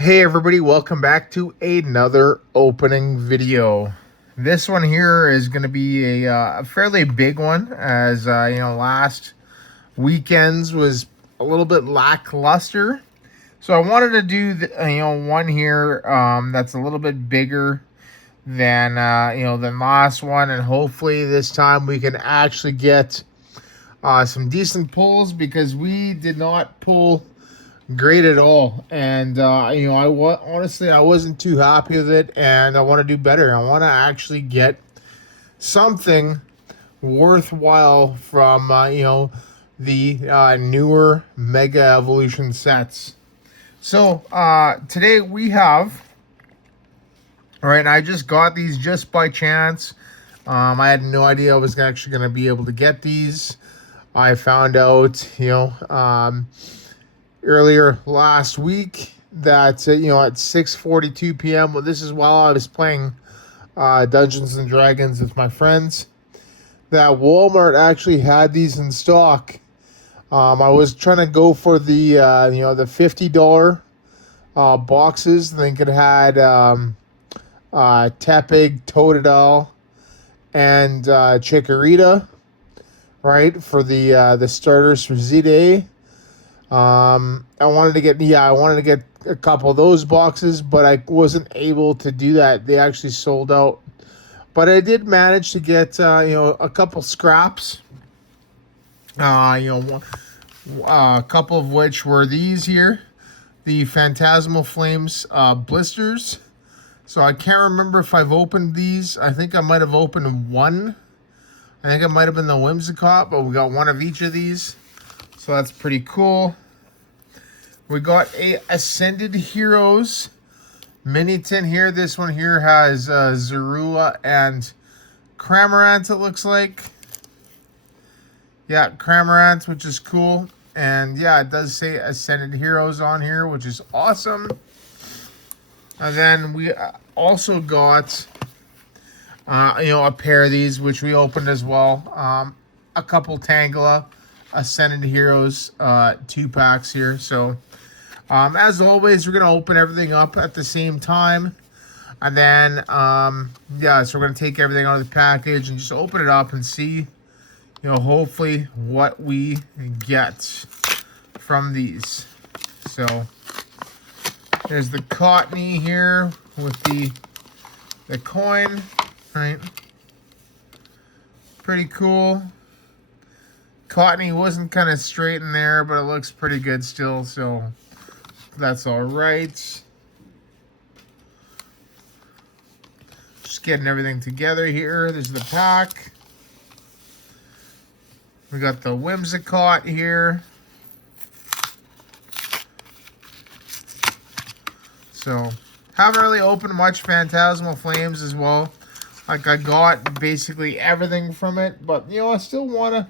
Hey everybody, welcome back to another opening video. This one here is going to be a fairly big one, as last weekend's was a little bit lackluster. So I wanted to do one here that's a little bit bigger than than last one, and hopefully this time we can actually get some decent pulls, because we did not pull great at all. And honestly, I wasn't too happy with it, and I want to do better. I want to actually get something worthwhile from the newer Mega Evolution sets. So today we have, all right, and I just got these just by chance. I had no idea I was actually going to be able to get these. I found out earlier last week that at 6:42 p.m. Well, this is while I was playing Dungeons and Dragons with my friends, that Walmart actually had these in stock. I was trying to go for the the $50 boxes. I think it had Tepig, Totodile, and Chikorita, right, for the starters for Z-Day. I wanted to get a couple of those boxes, but I wasn't able to do that. They actually sold out. But I did manage to get a couple scraps. A couple of which were these here, the Phantasmal Flames blisters. So I can't remember if I've opened these. I think I might have opened one. I think it might have been the Whimsicott, but we got one of each of these. So that's pretty cool. We got a Ascended Heroes mini tin here. This one here has Zorua and Cramorant, it looks like. Yeah, Cramorant, which is cool. And yeah, it does say Ascended Heroes on here, which is awesome. And then we also got a pair of these, which we opened as well. A couple Tangela Ascended Heroes 2-packs here. So as always, we're going to open everything up at the same time. And then, so we're going to take everything out of the package and just open it up and see, hopefully what we get from these. So there's the Cottony here with the coin, right? Pretty cool. Cottony wasn't kind of straight in there, but it looks pretty good still, so that's all right. Just getting everything together here. There's the pack. We got the Whimsicott here. So, haven't really opened much Phantasmal Flames as well. Like, I got basically everything from it, but I still wanna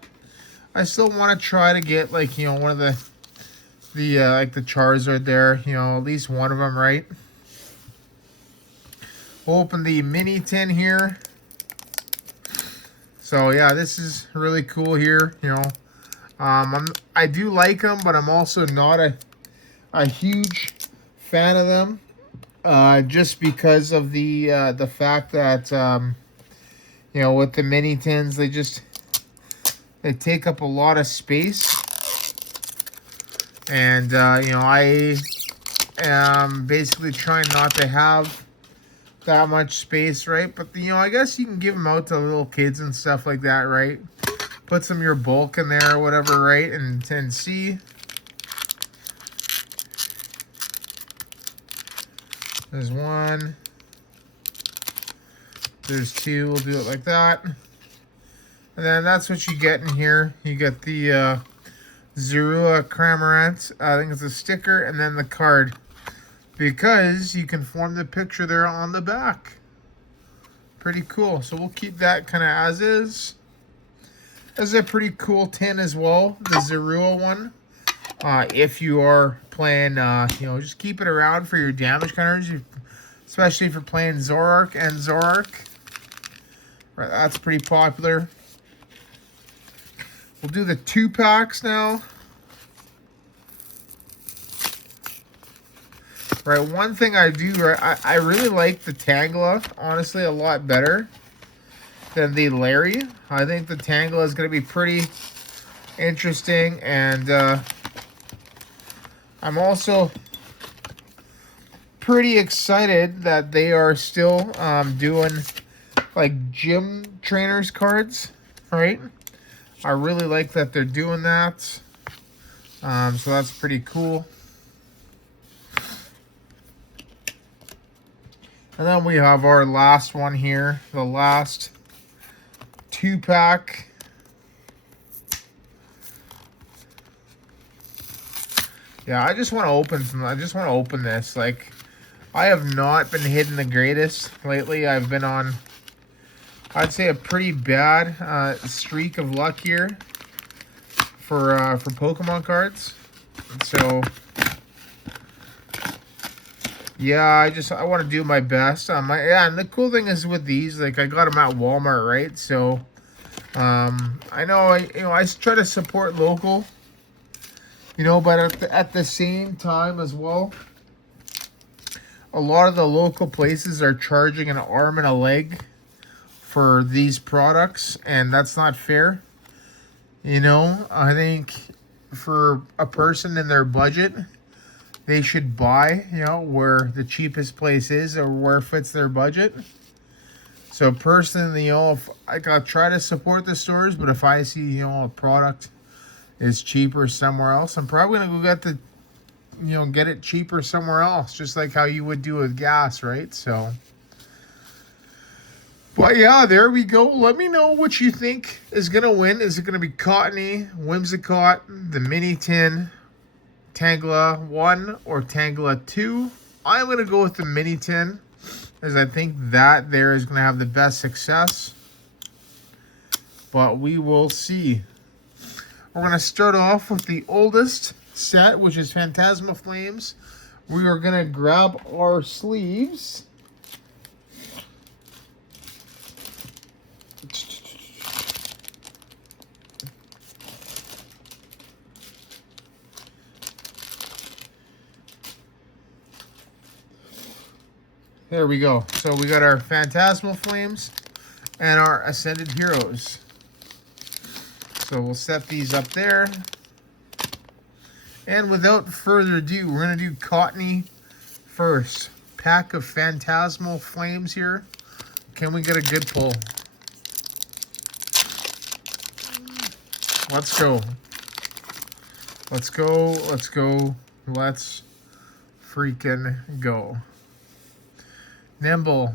try to get one of the the Charizard there, at least one of them, right? We'll open the mini tin here. So yeah, this is really cool here. I do like them, but I'm also not a huge fan of them, just because of the fact that with the mini tins, they take up a lot of space. And, I am basically trying not to have that much space, right? But, I guess you can give them out to little kids and stuff like that, right? Put some of your bulk in there or whatever, right? And see. There's one. There's two. We'll do it like that. And then that's what you get in here. You get the Zorua Cramorant, I think it's a sticker, and then the card, because you can form the picture there on the back. Pretty cool. So we'll keep that kind of as is. This is a pretty cool tin as well, the Zorua one. If you are playing, just keep it around for your damage counters, especially if you're playing Zoroark and Zoroark. Right, that's pretty popular. We'll do the 2-packs now. Right, one thing I do, right, I really like the Tangela, honestly, a lot better than the Larry. I think the Tangela is going to be pretty interesting, and I'm also pretty excited that they are still doing like gym trainers cards, right? I really like that they're doing that. So that's pretty cool. And then we have our last one here, the last 2-pack. Yeah, I just want to open some. I just want to open this. Like, I have not been hitting the greatest lately. I've been on, I'd say, a pretty bad streak of luck here for Pokemon cards. So yeah, I want to do my best. Yeah, and the cool thing is with these, like, I got them at Walmart, right? So I know I try to support local, but at the same time as well, a lot of the local places are charging an arm and a leg for these products, and that's not fair. I think for a person in their budget, they should buy, where the cheapest place is or where fits their budget. So personally, if I gotta try to support the stores, but if I see, a product is cheaper somewhere else, I'm probably gonna go get it cheaper somewhere else, just like how you would do with gas, right? So, but yeah, there we go. Let me know what you think is gonna win. Is it gonna be Cottony, Whimsicott, the Mini Tin, Tangela 1, or Tangela 2? I'm gonna go with the Mini Tin, as I think that there is gonna have the best success. But we will see. We're gonna start off with the oldest set, which is Phantasma Flames. We are gonna grab our sleeves. There we go. So we got our Phantasmal Flames and our Ascended Heroes. So we'll set these up there. And without further ado, we're going to do Cottony first. Pack of Phantasmal Flames here. Can we get a good pull? Let's go. Let's go. Let's go. Let's freaking go. Nimble,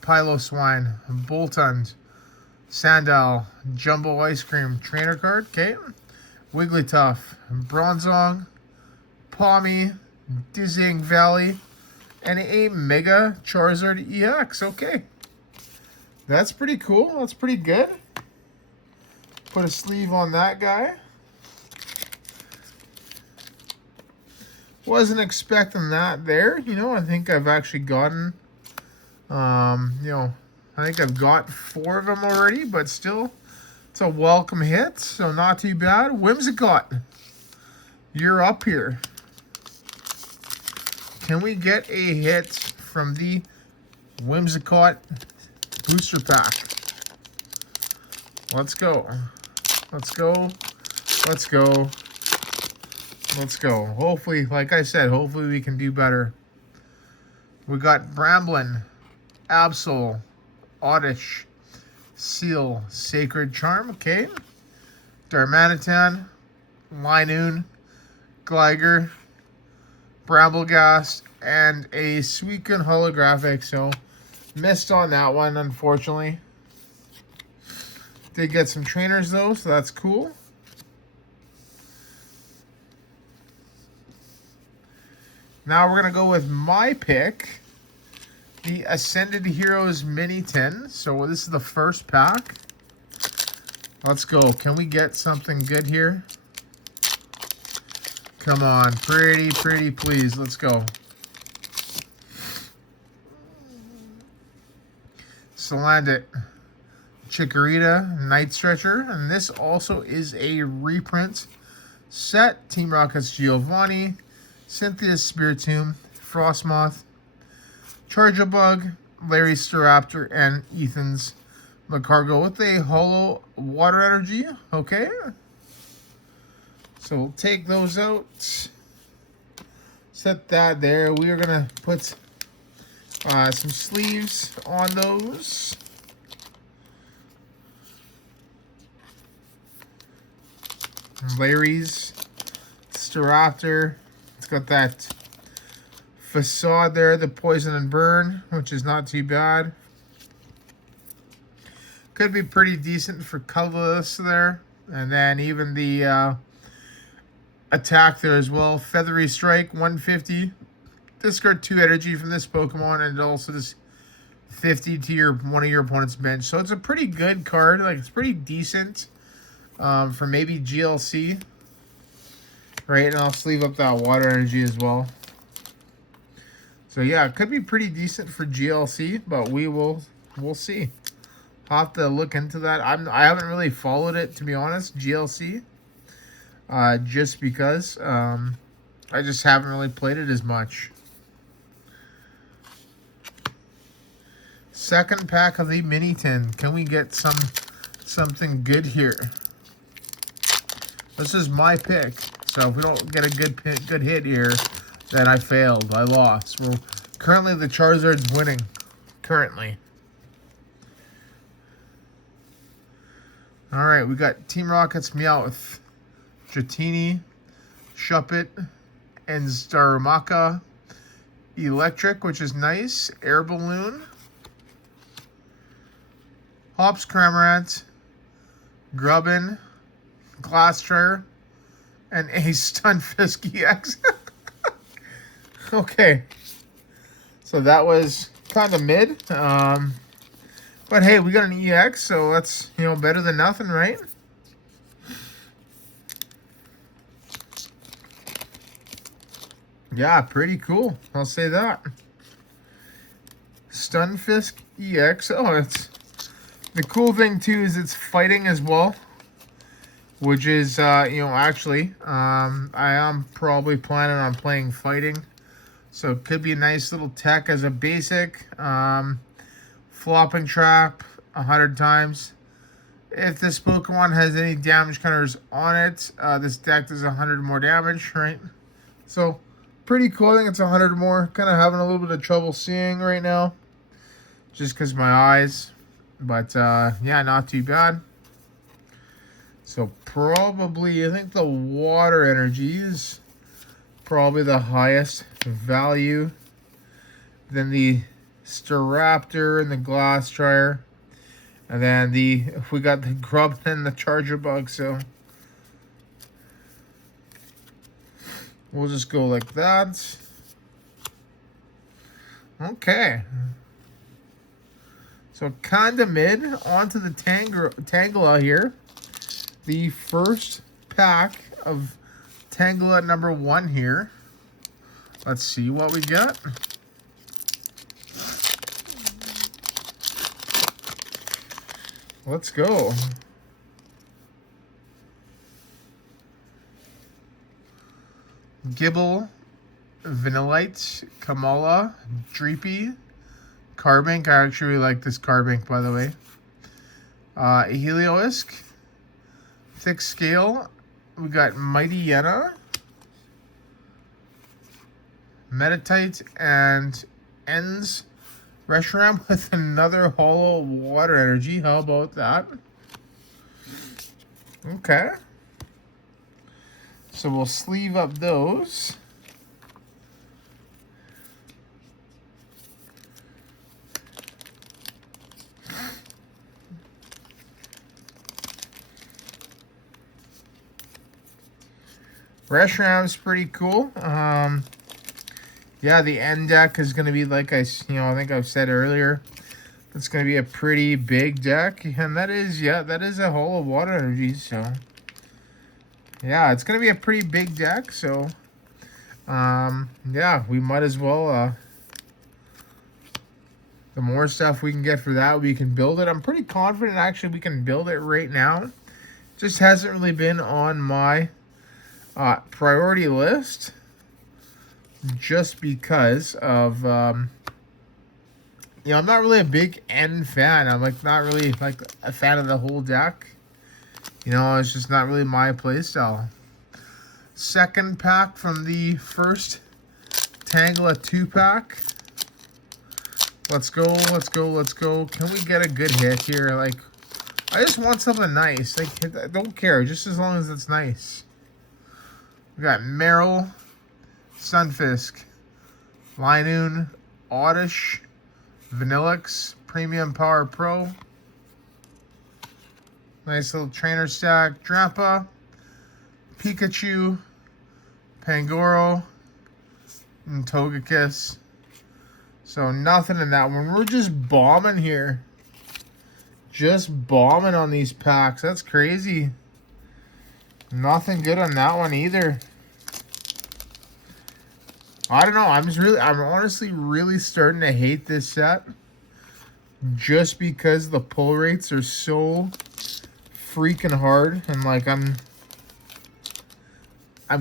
Piloswine, Boltund, Sandal, Jumbo Ice Cream, Trainer card, okay. Wigglytuff, Bronzong, Pawmi, Dizzying Valley, and a Mega Charizard EX, okay. That's pretty cool, that's pretty good. Put a sleeve on that guy. Wasn't expecting that there, I think I've actually gotten I think I've got 4 of them already, but still, it's a welcome hit, so not too bad. Whimsicott, you're up here. Can we get a hit from the Whimsicott booster pack? Let's go. Let's go. Let's go. Let's go. Hopefully, like I said, hopefully we can do better. We got Bramblin, Absol, Oddish, Seal, Sacred Charm, okay. Darmanitan, Linoon, Gligar, Bramblegast, and a Suicune holographic, so missed on that one, unfortunately. Did get some trainers, though, so that's cool. Now we're going to go with my pick, the Ascended Heroes Mini Tin. So this is the first pack. Let's go. Can we get something good here? Come on. Pretty, please. Let's go. Salandit, Chikorita, Night Stretcher. And this also is a reprint set. Team Rocket's Giovanni, Cynthia's Spiritomb, Frostmoth, Charjabug, Larry's Staraptor, and Ethan's Macargo with a holo water energy. Okay. So we'll take those out. Set that there. We are going to put some sleeves on those. Larry's Staraptor. It's got that facade there, the poison and burn, which is not too bad. Could be pretty decent for colorless there. And then even the attack there as well. Feathery Strike, 150. Discard 2 energy from this Pokemon, and it also does 50 to one of your opponent's bench. So it's a pretty good card. Like, it's pretty decent for maybe GLC. Right, and I'll sleeve up that water energy as well. So yeah, it could be pretty decent for GLC, but we'll see. I'll have to look into that. I haven't really followed it, to be honest, GLC. Just because I just haven't really played it as much. Second pack of the mini tin. Can we get something good here? This is my pick. So if we don't get a good hit here, then I failed. I lost. Well, currently the Charizard's winning. Currently. All right, we got Team Rocket's Meowth, Dratini, Shuppet, and Starmaka, Electric, which is nice, Air Balloon, Hops Cramorant, Grubbin, Glastrier, and a Stunfisk EX. Okay. So that was kind of mid. But hey, we got an EX, so that's, better than nothing, right? Yeah, pretty cool. I'll say that. Stunfisk EX. Oh, it's the cool thing too is it's fighting as well, which is actually I am probably planning on playing fighting, so it could be a nice little tech as a basic. Flopping Trap 100 times. If this Pokemon has any damage counters on it, this deck does 100 more damage, right? So pretty cool. I think it's 100 more. Kind of having a little bit of trouble seeing right now, just because my eyes. But yeah, not too bad. So probably, I think the water energy is probably the highest value. Then the Staraptor and the Glastrier. And then we got the Grubbin and the Charjabug, so we'll just go like that. Okay. So kinda mid. Onto the Tangela here. The first pack of Tangela number 1 here. Let's see what we got. Let's go. Gibble, Vanillite, Kamala, Dreepy, Carbink. I actually really like this Carbink, by the way. Helioisk, Thick Scale. We got Mighty Yenna, Meditite, and Ends Reshiram with another holo water energy. How about that? Okay. So we'll sleeve up those. Reshiram's pretty cool. Yeah, the end deck is going to be like I think I've said earlier. It's going to be a pretty big deck, and that is a holo water energy. So yeah, it's going to be a pretty big deck. So yeah, we might as well. The more stuff we can get for that, we can build it. I'm pretty confident actually we can build it right now. Just hasn't really been on my priority list. just because of you know, I'm not really a big N fan. I'm like not really like a fan of the whole deck. You know, it's just not really my playstyle. Second pack from the first Tangela 2-pack. Let's go, let's go, let's go. Can we get a good hit here? Like, I just want something nice. Like, I don't care, just as long as it's nice. We got Meryl, Sunfisk, Linoon, Oddish, Vanillix, Premium Power Pro. Nice little trainer stack. Drampa, Pikachu, Pangoro, and Togekiss. So nothing in that one. We're just bombing here. Just bombing on these packs. That's crazy. Nothing good on that one either. I don't know. I'm honestly really starting to hate this set. Just because the pull rates are so freaking hard. And like I'm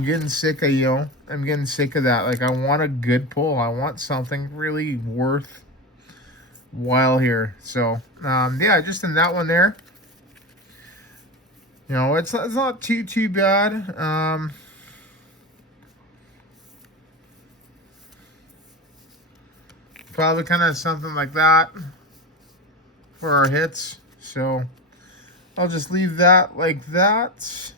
getting sick of, you know, I'm getting sick of that. Like, I want a good pull. I want something really worthwhile here. So, yeah, just in that one there. You know, it's not too bad. Probably kind of something like that for our hits. So, I'll just leave that like that.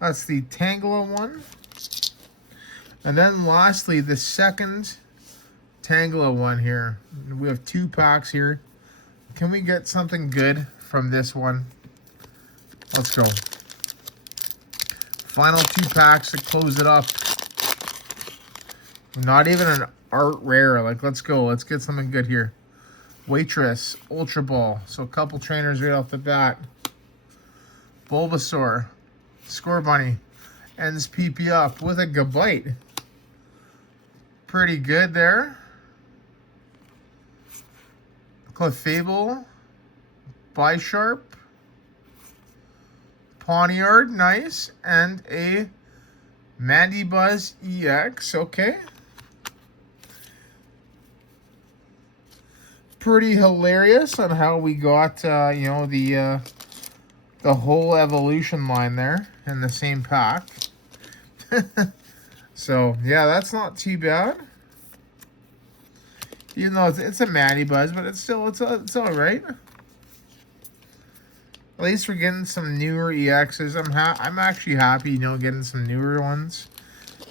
That's the Tangela one. And then lastly, the second Tangela one here. We have 2 packs here. Can we get something good from this one? Let's go. Final 2 packs to close it up. Not even an art rare. Like, let's go. Let's get something good here. Waitress, Ultra Ball. So a couple trainers right off the bat. Bulbasaur. Score Bunny ends PP up with a Gabite. Pretty good there. Clefable, Bisharp, Pawniard, nice, and a Mandibuzz EX. Okay. Pretty hilarious on how we got you know, the whole evolution line there in the same pack. So, yeah, that's not too bad. Even though it's a Mandibuzz, but it's all right. At least we're getting some newer EXs. I'm actually happy, you know, getting some newer ones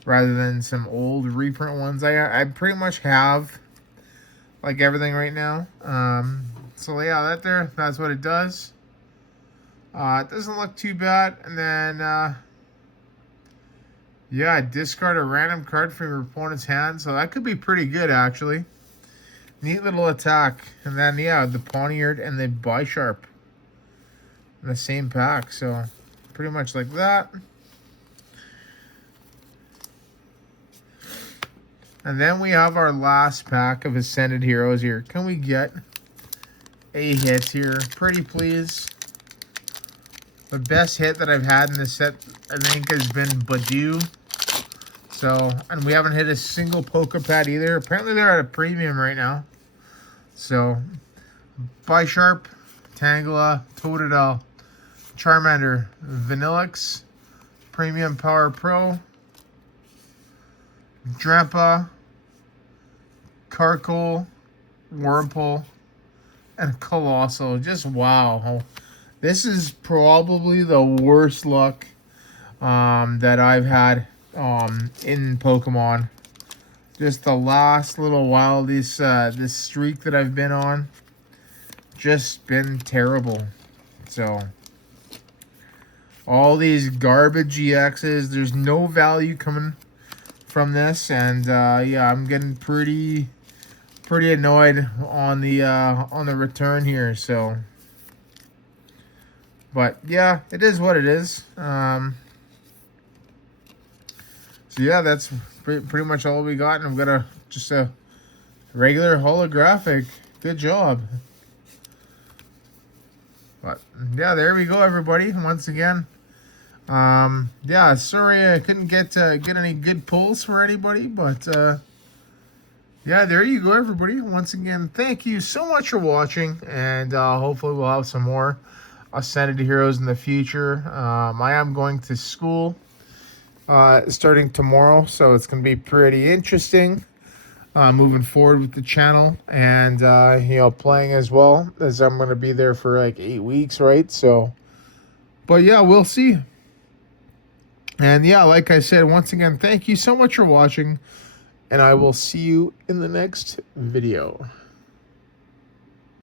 rather than some old reprint ones. I pretty much have like everything right now. So yeah, that's what it does. It doesn't look too bad. And then, yeah, discard a random card from your opponent's hand. So that could be pretty good, actually. Neat little attack. And then, yeah, the Pawniard and the Bisharp in the same pack. So, pretty much like that. And then we have our last pack of Ascended Heroes here. Can we get a hit here? Pretty please. The best hit that I've had in this set, I think, has been Badoo. So, and we haven't hit a single Pokepad either. Apparently, they're at a premium right now. So, Bisharp, Tangela, Totodile, Charmander, Vanillix, Premium Power Pro, Drampa, Carkol, Wurmple, and Colossal. Just wow. This is probably the worst luck that I've had in Pokemon. Just the last little while, this streak that I've been on, just been terrible. So, all these garbage EXs, there's no value coming from this, and yeah, I'm getting pretty annoyed on the return here. So. But, yeah, it is what it is. So, yeah, that's pretty much all we got. And I've got just a regular holographic. Good job. But, yeah, there we go, everybody. Once again, Yeah, sorry I couldn't get any good pulls for anybody, but yeah, there you go, everybody. Once again, thank you so much for watching, and hopefully we'll have some more Ascended Heroes in the future. I am going to school starting tomorrow, so it's going to be pretty interesting moving forward with the channel, and you know, playing as well, as I'm going to be there for like 8 weeks, right? So, but yeah, we'll see. And yeah, like I said, once again, thank you so much for watching, and I will see you in the next video.